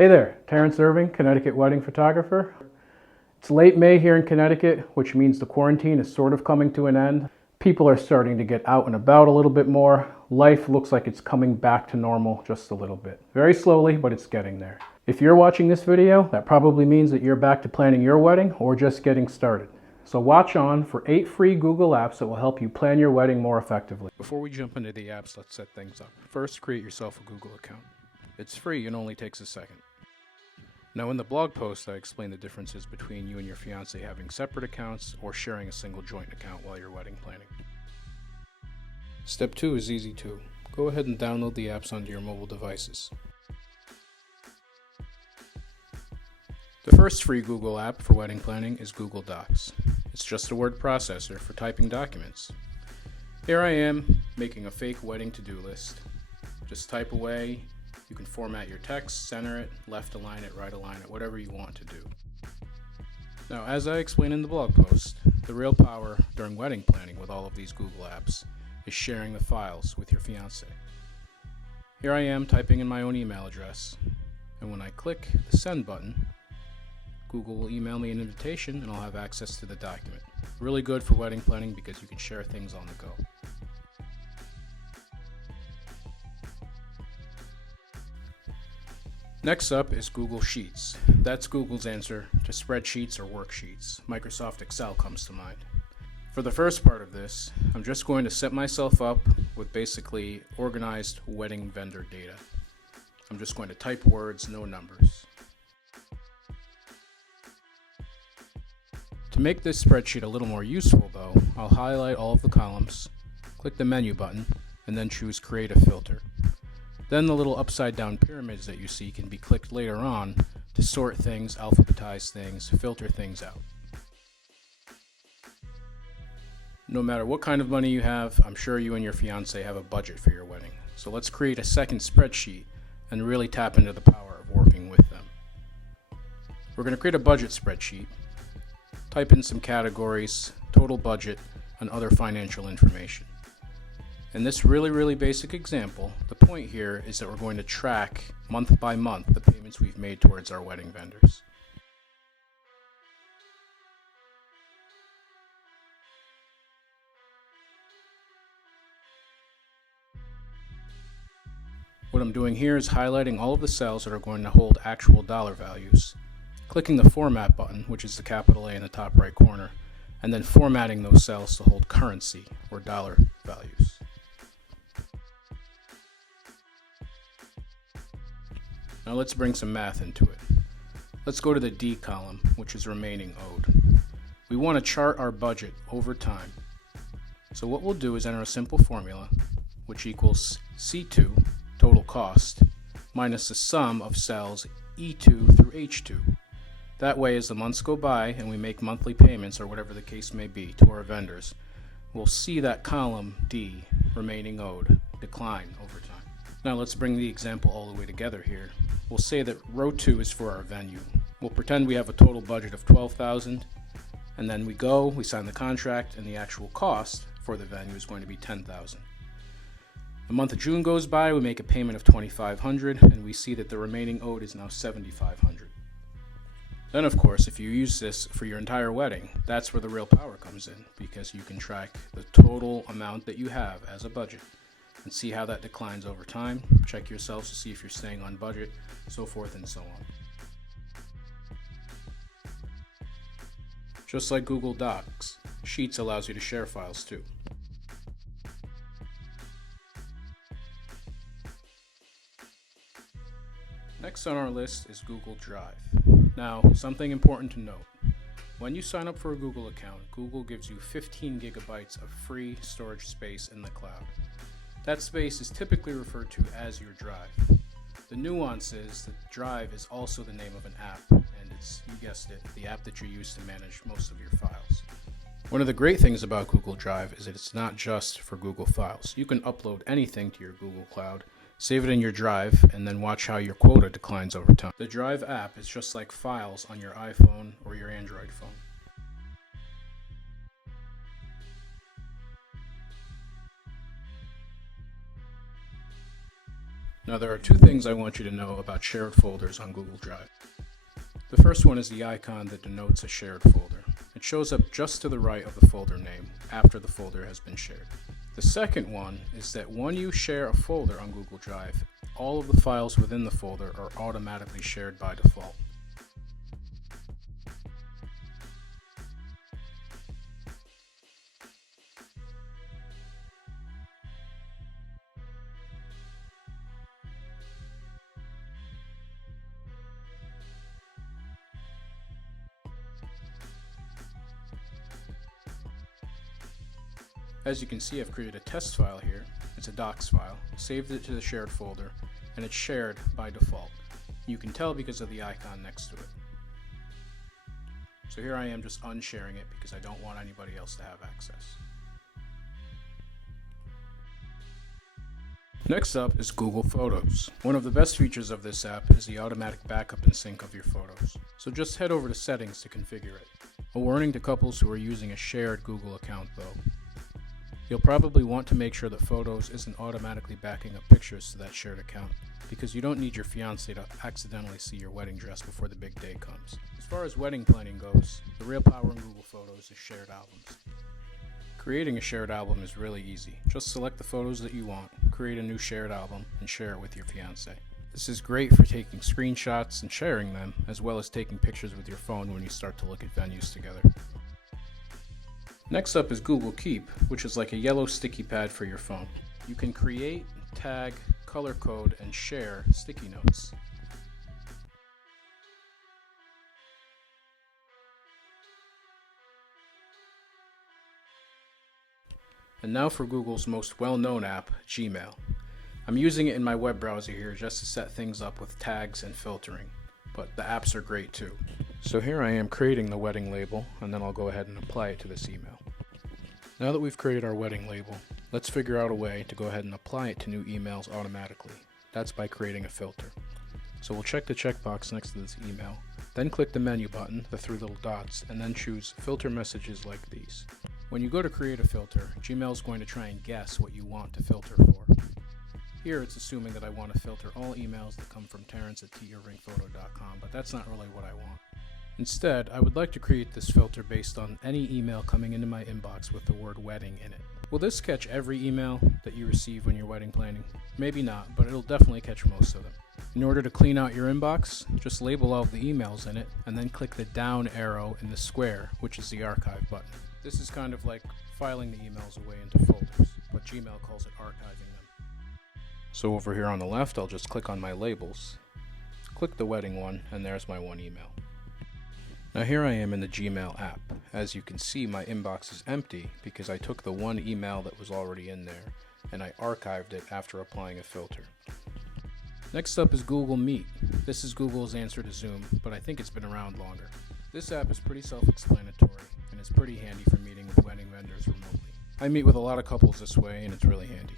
Hey there, Terrence Irving, Connecticut wedding photographer. It's late May here in Connecticut, which means the quarantine is sort of coming to an end. People are starting to get out and about a little bit more. Life looks like it's coming back to normal just a little bit. Very slowly, but it's getting there. If you're watching this video, that probably means that you're back to planning your wedding or just getting started. So watch on for 8 free Google apps that will help you plan your wedding more effectively. Before we jump into the apps, let's set things up. First, create yourself a Google account. It's free and only takes a second. Now in the blog post, I explain the differences between you and your fiancé having separate accounts or sharing a single joint account while you're wedding planning. Step 2 is easy too. Go ahead and download the apps onto your mobile devices. The first free Google app for wedding planning is Google Docs. It's just a word processor for typing documents. Here I am making a fake wedding to-do list. Just type away. You can format your text, center it, left align it, right align it, whatever you want to do. Now, as I explain in the blog post, the real power during wedding planning with all of these Google apps is sharing the files with your fiancé. Here I am typing in my own email address, and when I click the send button, Google will email me an invitation and I'll have access to the document. Really good for wedding planning because you can share things on the go. Next up is Google Sheets. That's Google's answer to spreadsheets or worksheets. Microsoft Excel comes to mind. For the first part of this, I'm just going to set myself up with basically organized wedding vendor data. I'm just going to type words, no numbers. To make this spreadsheet a little more useful though, I'll highlight all of the columns, click the menu button, and then choose Create a Filter. Then the little upside down pyramids that you see can be clicked later on to sort things, alphabetize things, filter things out. No matter what kind of money you have, I'm sure you and your fiancé have a budget for your wedding. So let's create a second spreadsheet and really tap into the power of working with them. We're going to create a budget spreadsheet, type in some categories, total budget, and other financial information. In this really basic example, the point here is that we're going to track month by month the payments we've made towards our wedding vendors. What I'm doing here is highlighting all of the cells that are going to hold actual dollar values, clicking the Format button, which is the capital A in the top right corner, and then formatting those cells to hold currency or dollar values. Now let's bring some math into it. Let's go to the D column, which is remaining owed. We want to chart our budget over time. So what we'll do is enter a simple formula, which equals C2, total cost, minus the sum of cells E2 through H2. That way, as the months go by and we make monthly payments, or whatever the case may be, to our vendors, we'll see that column D, remaining owed, decline over time. Now let's bring the example all the way together here. We'll say that row 2 is for our venue. We'll pretend we have a total budget of $12,000, and then we sign the contract, and the actual cost for the venue is going to be $10,000. The month of June goes by, we make a payment of $2,500, and we see that the remaining owed is now $7,500. Then of course, if you use this for your entire wedding, that's where the real power comes in, because you can track the total amount that you have as a budget and see how that declines over time, check yourselves to see if you're staying on budget, so forth and so on. Just like Google Docs, Sheets allows you to share files too. Next on our list is Google Drive. Now, something important to note. When you sign up for a Google account, Google gives you 15 gigabytes of free storage space in the cloud. That space is typically referred to as your drive. The nuance is that Drive is also the name of an app, and it's, you guessed it, the app that you use to manage most of your files. One of the great things about Google Drive is that it's not just for Google Files. You can upload anything to your Google Cloud, save it in your Drive, and then watch how your quota declines over time. The Drive app is just like Files on your iPhone or your Android phone. Now there are two things I want you to know about shared folders on Google Drive. The first one is the icon that denotes a shared folder. It shows up just to the right of the folder name after the folder has been shared. The second one is that when you share a folder on Google Drive, all of the files within the folder are automatically shared by default. As you can see, I've created a test file here. It's a docs file, saved it to the shared folder, and it's shared by default. You can tell because of the icon next to it. So here I am just unsharing it because I don't want anybody else to have access. Next up is Google Photos. One of the best features of this app is the automatic backup and sync of your photos. So just head over to Settings to configure it. A warning to couples who are using a shared Google account though. You'll probably want to make sure that Photos isn't automatically backing up pictures to that shared account, because you don't need your fiancé to accidentally see your wedding dress before the big day comes. As far as wedding planning goes, the real power in Google Photos is shared albums. Creating a shared album is really easy. Just select the photos that you want, create a new shared album, and share it with your fiancé. This is great for taking screenshots and sharing them, as well as taking pictures with your phone when you start to look at venues together. Next up is Google Keep, which is like a yellow sticky pad for your phone. You can create, tag, color code, and share sticky notes. And now for Google's most well-known app, Gmail. I'm using it in my web browser here just to set things up with tags and filtering, but the apps are great too. So here I am creating the wedding label, and then I'll go ahead and apply it to this email. Now that we've created our wedding label, let's figure out a way to go ahead and apply it to new emails automatically. That's by creating a filter. So we'll check the checkbox next to this email, then click the menu button, the three little dots, and then choose filter messages like these. When you go to create a filter, Gmail is going to try and guess what you want to filter for. Here it's assuming that I want to filter all emails that come from Terrence at irvingphoto.com, but that's not really what I want. Instead, I would like to create this filter based on any email coming into my inbox with the word wedding in it. Will this catch every email that you receive when you're wedding planning? Maybe not, but it'll definitely catch most of them. In order to clean out your inbox, just label all the emails in it, and then click the down arrow in the square, which is the archive button. This is kind of like filing the emails away into folders, but Gmail calls it archiving them. So over here on the left, I'll just click on my labels, click the wedding one, and there's my one email. Now here I am in the Gmail app. As you can see, my inbox is empty because I took the one email that was already in there and I archived it after applying a filter. Next up is Google Meet. This is Google's answer to Zoom, but I think it's been around longer. This app is pretty self-explanatory and it's pretty handy for meeting with wedding vendors remotely. I meet with a lot of couples this way and it's really handy.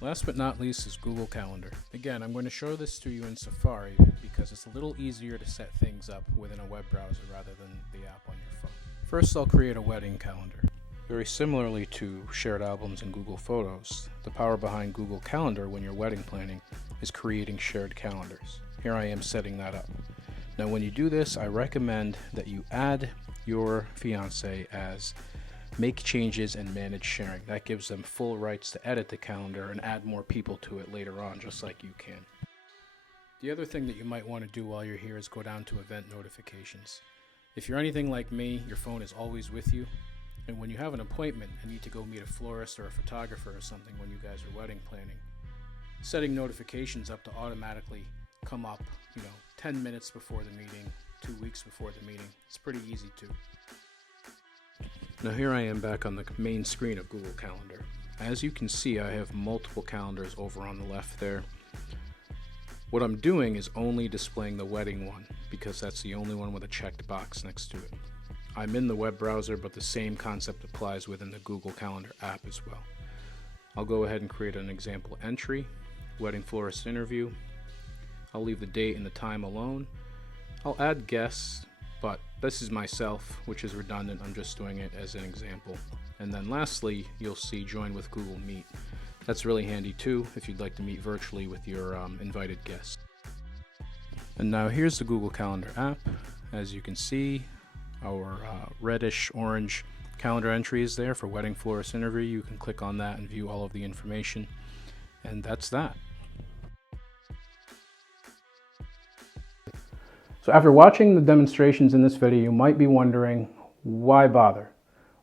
Last but not least is Google Calendar. Again, I'm going to show this to you in Safari because it's a little easier to set things up within a web browser rather than the app on your phone. First, I'll create a wedding calendar. Very similarly to shared albums in Google Photos, the power behind Google Calendar when you're wedding planning is creating shared calendars. Here I am setting that up. Now when you do this, I recommend that you add your fiancé as make changes and manage sharing. That gives them full rights to edit the calendar and add more people to it later on, just like you can. The other thing that you might want to do while you're here is go down to event notifications. If you're anything like me, your phone is always with you, and when you have an appointment and need to go meet a florist or a photographer or something when you guys are wedding planning, setting notifications up to automatically come up, 10 minutes before the meeting, 2 weeks before the meeting, it's pretty easy too. Now here I am back on the main screen of Google Calendar. As you can see, I have multiple calendars over on the left there. What I'm doing is only displaying the wedding one because that's the only one with a checked box next to it. I'm in the web browser, but the same concept applies within the Google Calendar app as well. I'll go ahead and create an example entry, wedding florist interview. I'll leave the date and the time alone. I'll add guests, but this is myself, which is redundant. I'm just doing it as an example. And then lastly, you'll see join with Google Meet. That's really handy too if you'd like to meet virtually with your invited guests. And now here's the Google Calendar app. As you can see, our reddish orange calendar entry is there for wedding florist interview. You can click on that and view all of the information. And that's that. So after watching the demonstrations in this video, you might be wondering, why bother?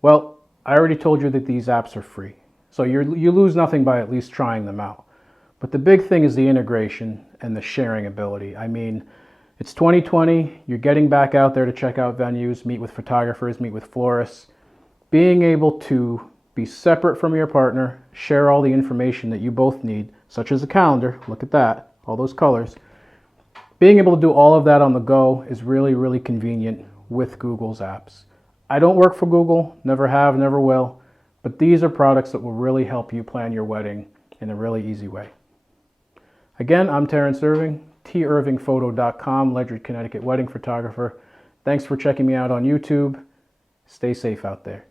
Well, I already told you that these apps are free. So you lose nothing by at least trying them out. But the big thing is the integration and the sharing ability. I mean, it's 2020, you're getting back out there to check out venues, meet with photographers, meet with florists. Being able to be separate from your partner, share all the information that you both need, such as a calendar, look at that, all those colors. Being able to do all of that on the go is really, really convenient with Google's apps. I don't work for Google, never have, never will, but these are products that will really help you plan your wedding in a really easy way. Again, I'm Terrence Irving, TIrvingPhoto.com, Ledger, Connecticut wedding photographer. Thanks for checking me out on YouTube. Stay safe out there.